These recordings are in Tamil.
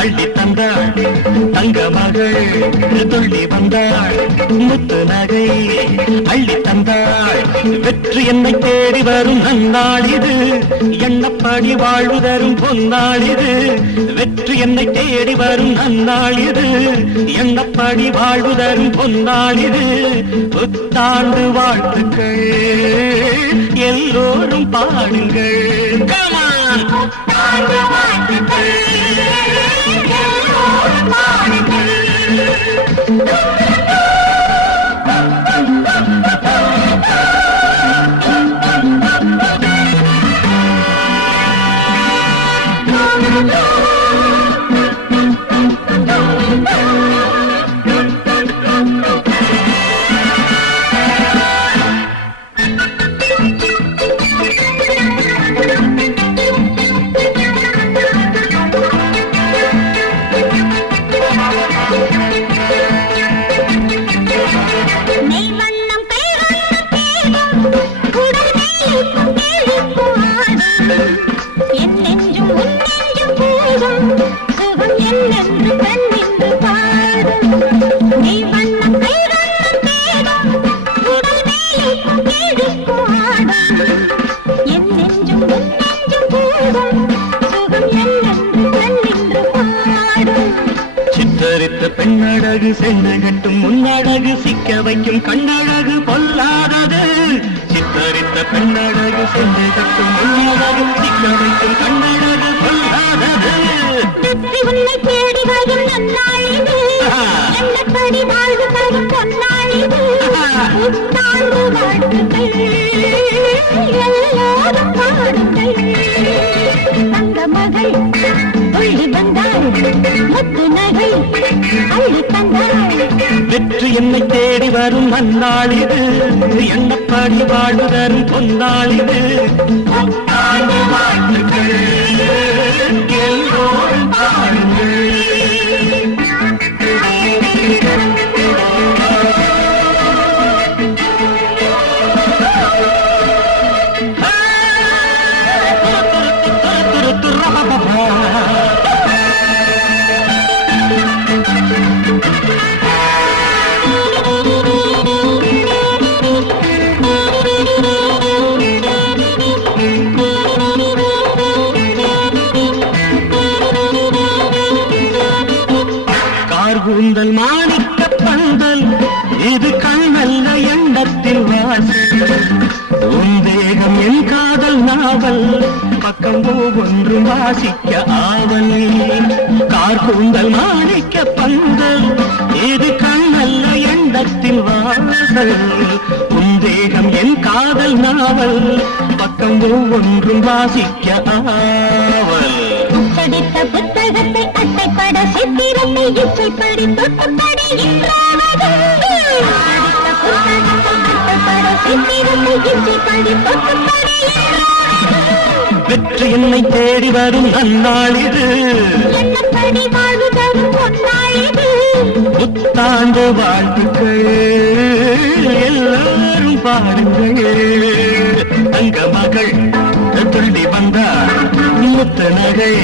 அள்ளி தந்தாள் தங்க மகள் துள்ளி வந்தாள் முத்து நகை அள்ளி தந்தாள் வெற்றி என்னை தேடி வரும் நன்னாள் இது எண்ணப்படி வாழ்வு தரும் பொன்னாள் இது வெற்றி என்னை தேடி வரும் நன்னாள் இது எண்ணப்படி வாழ்வு தரும் பொன்னாள் இது புத்தாண்டு வாழ்த்துக்கள் எல்லோரும் பாடுங்கள் பெண்ணழகு சென்று கட்டும் முன்னழகு சிக்க வைக்கும் கண்ணழகு பொல்லாதது சித்தரித்த பெண்ணழகு சென்று கட்டும் முன்னழகு சிக்க வைக்கும் கண்ணழகு பொல்லாதது உன்னை தேடி வரும் நன்னாளிது எண்ணப்படி வாழ்வு தரும் பொன்னாளிது புத்தாண்டு வாழ்த்துக்கள் எல்லாரும் பாடுங்கள் தங்க மகள் துள்ளி வந்தாள் முத்து நகை அள்ளி தந்தாள் வெற்றி என்னை தேடி வரும் நன்னாள் இது எண்ணப்படி வாழ்வு தரும் பொன்னாள் இது புத்தாண்டு வாழ்த்துக்கள் எல்லோரும் பாடுங்கள் கூந்தல் மாணிக்க பந்தல் இது கண்ணல்ல எண்ணத்தில் வாசல் உன் தேகம் என் காதல் நாவல் பக்கம் ஒவ்வொன்றும் வாசிக்க ஆவல் கார்கூந்தல் மாணிக்க பந்தல் இது கண்ணல்ல எண்ணத்தில் வாசல் உன் தேகம் என் காதல் நாவல் பக்கம் ஒவ்வொன்றும் வாசிக்க ஆவல் படித்த புத்தகத்தை அட்டைப்பட சித்திரத்தை இச்சைப்படி தொட்டுப்படி வெற்றி என்னை தேடி வரும் நன்னாள் இது எண்ணப்படி வாழ்வு தரும் பொன்னாள் இது புத்தாண்டு வாழ்த்துக்கள் எல்லாரும் பாருங்கள் தங்க மகள் துள்ளி வந்தாள் முத்து நகை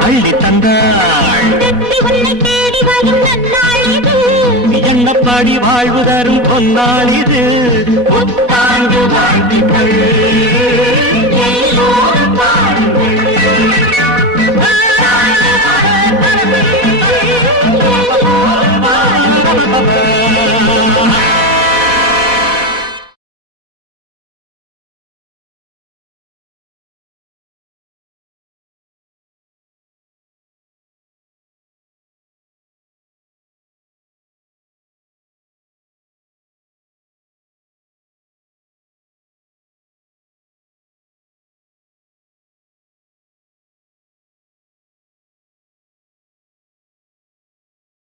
அள்ளி தந்தாள் உன்னை தேடி வரும் நன்னாள் இது எண்ணப்படி வாழ்வு தரும் பொன்னாள் இது புத்தாண்டு வாழ்த்துக்கள்